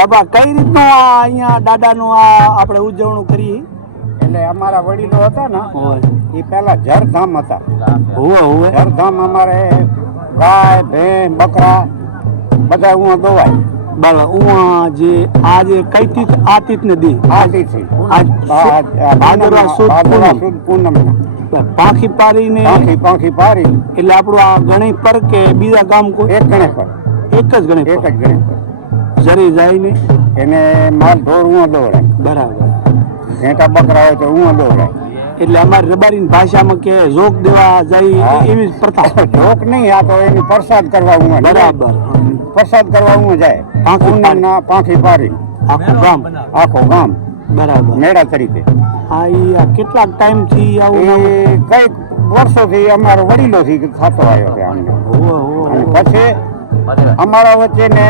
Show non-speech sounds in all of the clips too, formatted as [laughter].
બાબા કઈ રીતનું આ અહીંયા દાદાનું આ આપણે ઉજવણું કરી? એટલે અમારા વડીલો હતા ને એ પેલા જરધામ હતા. હોવે હોવે જરધામ અમારે ગાય ભેંસ બકરા બધા હું દોવાય બરાબર હું જે આ જે કઈ તીથ આ તીથ ને દી? આ ભાદરવા સુદ પૂનમ. પાંખી પાડીને પાંખી પાંખી પારી એટલે આપણું આ ગણેશ પર કે બીજા ગામ કોઈ? એક ગણેશ પર. એક જ ગણેશ એક જ ગણેશ પર. જરી જાય ને એને માલ ઢોર હું દોરાય બરાબર. ઘેટા બકરા હોય તો હું દોરાય એટલે અમારી રબારી ભાષામાં કે જોક દેવા જાય હા. એવી જ પ્રથા. [laughs] જોક નહીં આ તો એની પ્રસાદ કરવા હું બરાબર. પ્રસાદ કરવા હું જાય. પાંખી ના પાંખી પારી આખું ગામ. આખો ગામ. બરાબર. મેળા તરીકે. હા એ આ કેટલાક ટાઈમથી આવું એ કંઈક વર્ષોથી અમારો વડીલોથી થતો આવ્યો છે અમને પછી અમારા વચ્ચે ને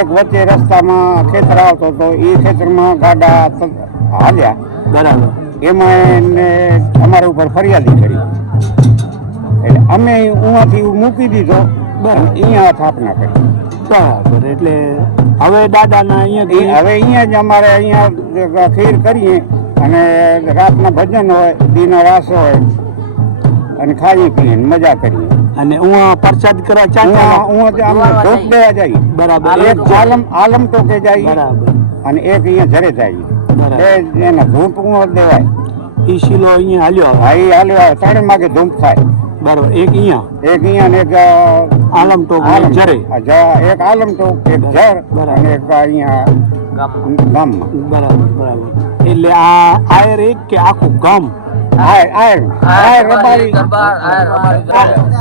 એક વચ્ચે રસ્તામાં ખેતર આવતો હતો. એ ખેતરમાં ગાડા હાલ્યા. બરાબર. એમાં એને અમારા ઉપર ફરિયાદી કરી. એટલે અમે ઉવાથી મૂકી દીધો અહીંયા સ્થાપના કરી. બરાબર એટલે હવે દાદાના અહીંયા હવે અહીંયા જ અમારે અહીંયા ખીર કરીએ અને રાતના ભજન હોય દીનો રાસ હોય અને ખાઈ પીએ મજા કરીએ. અને હું પ્રસાદ કરવા ચાચા હું જ અમે ધૂપ દેવા જાય. બરાબર. એક આલમ આલમ ટોકે જાય બરાબર. અને એક અહીંયા ઘરે જાય બે એના ધૂપ હું દેવાય. ઈ શીલો અહીંયા હાલ્યો. હા એ હાલ્યો ત્રણ માગે ધૂપ થાય. બરાબર. એક અહીંયા. એક અહીંયા ને એક આલમ ટોક જરે. એક આલમ ટોક એક જર અને એક અહીંયા ગામ બરાબર બરાબર. એટલે આ આયર એક કે આખું ગામ? આ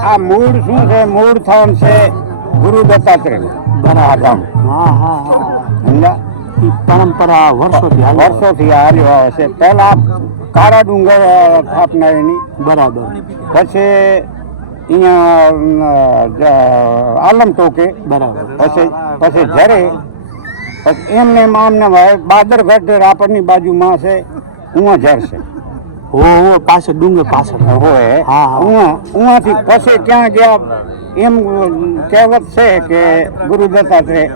આ મૂળ શું છે? મૂળ થાન છે ગુરુ દત્તાત્રેય? ઈ પરંપરા વર્ષોથી વર્ષોથી આ હાલ્યો આવે છે. પહેલા કાળા ડુંગર સ્થાપના એની બરાબર. પછી અહીંયા આલમ ટોકે બરાબર. પછી પછી પછી એમને એમ આમને બાદરગઢ રાપરની બાજુમાં છે. ઉવા ઝર છે. હો હો પાછળ ડુંગર પાછળ. હોય હા, હા. ઉવા ઉવાથી પછી ક્યાં ગયા એમ કહેવત છે કે ગુરુ દત્તાત્રેય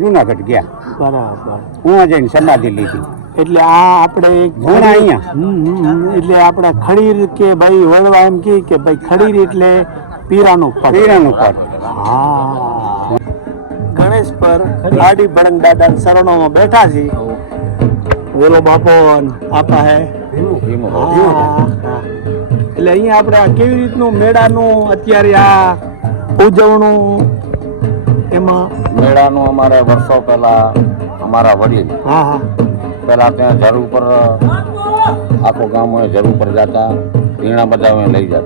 જુનાગઢ ગયા. બરાબર. ઉવા જઈને સમાધિ લીધી. એટલે આ આપણે એક ધૂણા અહીંયા. એટલે આપણે ખડીર કે ભાઈ વળવા એમ કે કે ભાઈ ખડીર એટલે પીરાનું પડ પીરાનું પડ હા. ગણેશ પર ગાડી બળંગ દાદા શરણોમાં બેઠા છે બોલો બાપો આપા હે. હા. એટલે અહીંયા આપણે આ કેવી રીતનું મેળાનું અત્યારે આ ઉજવણું એમાં? મેળાનું અમારે વર્ષો પહેલા અમારા વડીલ હા હા. પહેલા ત્યાં જરૂર પર આખો ગામ જરૂર પર જતા. રીણા બધા અહીંયા લઈ જતા.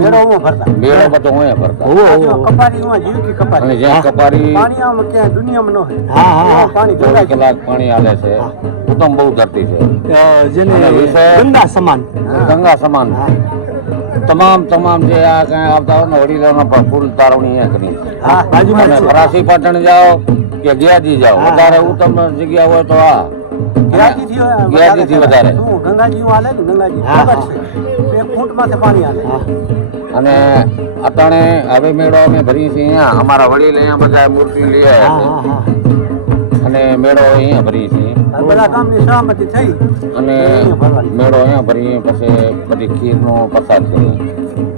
મેળો હું ભરતા. મેળો બધો અહીંયા ભરતા. ઓ. કપારી હું કપારી. અને જ્યાં કપારી પાણી આમ કે દુનિયામાં ન હોય. હા હા હા. પાણી ચોવીસ કલાક પાણી આલે છે. ઉત્તમ બહુ ધરતી છે. જેને ગંગા સમાન. ગંગા સમાન. તમામ તમામ જે આ કઈ આવતા હોય ને વડીલોનો પણ ફૂલ તારવણી અહીંયા કરી છે હા બાજુમાં ફરાસી પાટણ જાઓ કે ગયાજી જાઓ. હા. વધારે ઉત્તમ જગ્યા હોય તો આ ગયાજીથી વધારે ગંગાજી હાલે ને ગંગાજી હા, છે. એક ફૂટમાંથી પાણી હાલે. અને અટાણે હવે મેળો અમે ભરીએ છીએ અહીંયા. અમારા વડીલ અહીંયા બધા મૂર્તિ લઈ આવ્યા છે. અને મેળો અહીંયા ભરીએ છીએ. બધા કામની સહમતી થઈ. અને મેળો અહીંયા ભરીએ પછી બધી ખીરનો પ્રસાદ કરીએ.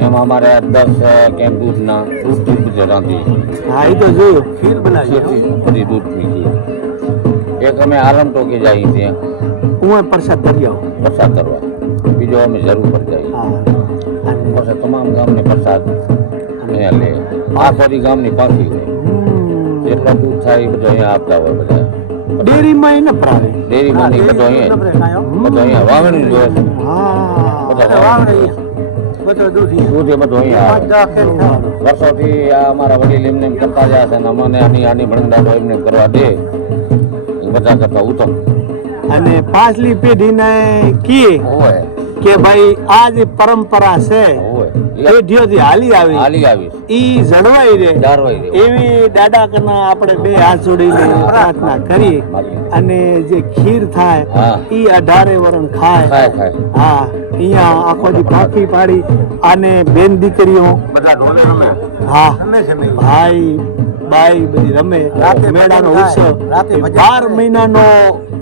એમાં અમારે દસ કેમ દૂધના દૂધ દૂધ રાંધીએ. હા એ તો જોયું. ખીર બનાવી. બધી દૂધની ખીર. એક અમે આલમ ટોકી જઈએ ત્યાં હું એ પ્રસાદ કરી આવો. પ્રસાદ કરવા. બીજો અમે જરૂર પર જઈએ. પછી તમામ ગામને પ્રસાદ અહીંયા લે. આખોરી ગામની પાકી હોય જેટલા દૂધ થાય એ બધું અહીંયા આપતા હોય બધા. ડેરીમાં એને પ્રાવે ડેરીમાં નહીં બધો અહીંયા બધો અહીંયા વાવણી જોવે છે બધા વાવણી દૂધ એ બધું અહીંયા આવે. દસ ખેલ થાય. વર્ષોથી આ અમારા વડીલ એમને એમ કરતા જાય છે અને અમને આની આની ભણદાડો એમને કરવા દે. બધા કરતા ઉત્તમ અને પાછલી પેઢીને કીએ હોય કે ભાઈ આ જે પરંપરા છે પેઢીઓથી હાલી આવી. હાલી આવી. ઈ જળવાઈ રહે. જળવાઈ રહે. એવી દાદા કના આપણે બે હાથ જોડીને પ્રાર્થના કરી અને જે ખીર થાય. ઈ અઢારે વરણ ખાય. ખાય ખાય. હા અહીંયા આખો દી ફાંકી પાડી. અને બેન દીકરીઓ બધા ઢોલે રમે. હા. ભાઈ બાઈ બધી રમે. રાતે મેળાનો ઉત્સવ. રાતે બાર મહિનાનો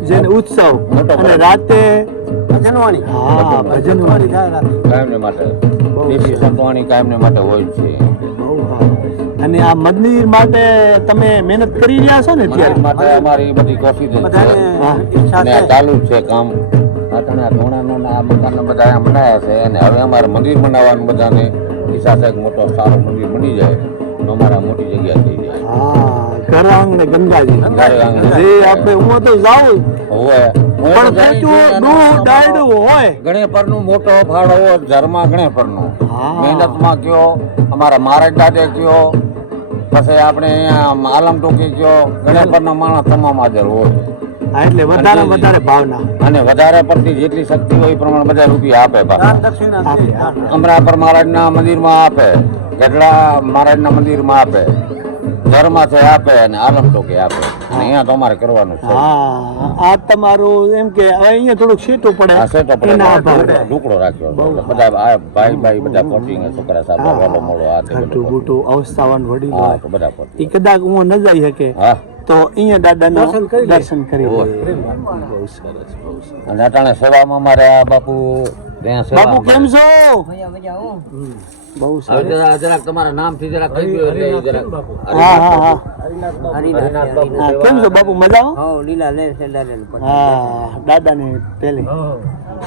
જે ઉત્સવ. મોટો અને રાતે ભજનવાણી. હા ભજનવાણી. કાયમને માટે સંતવાણી કાયમને માટે હોય છે. અને આ મંદિર માટે તમે મહેનત કરી રહ્યા છો ને અત્યારે? માટે અમારી બધી કોશિશ છે. અને ચાલુ જ છે કામ. અટાણે આ ધોણાનું ને આ મકાન બધા બનાવ્યા છે. અને હવે અમારે મંદિર બનાવવાનું બધાને ઈચ્છા છે મોટો સારો મંદિર બની જાય. તો અમારા મોટી જગ્યા થઈ ગરાંગ ને ગંગાજી. જે આપણે હું તો જાઉં હોય પણ પેચું અને ડાયડું હોય. ગણેપરનું મોટો ફાળો હોય ધર્મા ગણેપરનો મહેનતમાં કયો અમારા મહારાજ દાદે કયો પછી આપણે અહીંયા આલમ ટોકી કયો ગણેપરના માણસ તમામ હાજર હોય. એટલે વધારે અને- વધારે ભાવના. અને વધારે પડતી જેટલી શક્તિ હોય એ પ્રમાણે બધા રૂપિયા આપે ના મંદિરમાં આપે. અમરાપર મહારાજના મંદિરમાં આપે ગઢડા મહારાજના મંદિરમાં આપે. ધર્માથી આપે અને આલમ ટોકે આપે. અને અહીંયા તો અમારે કરવાનું છે. હા આ તમારું એમ કે અહીંયા થોડુંક સેટો પડે. આ સેટ આભાર ઢુકડો રાખ્યો બધા આ ભાઈ ભાઈ બધા પોટિંગ છોકરા સાહેબ વાલો મોળો આ તે બધું બૂટું અવસ્થાવાન વડીલો. હા બધા પોટિંગ એ કદાચ હું ન જઈ શકે હા. તો અહીંયા દાદાના દર્શન કરી લે. દર્શન કરી બહુ સરસ બહુ સરસ. અને અટાણે સેવામાં અમારે આ બાપુ બાપુ કેમ છો. બહુ જરા જરાક તમારા નામથી જરાક કહી એટલે જરાક. હા હા હા. હરિનાથ બાપુ કેમ છો બાપુ? મજામાં હો? લીલા લે સેલા લે હા દાદાને પેલે.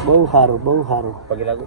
બહુ સારું બહુ સારું. પગે લાગુ.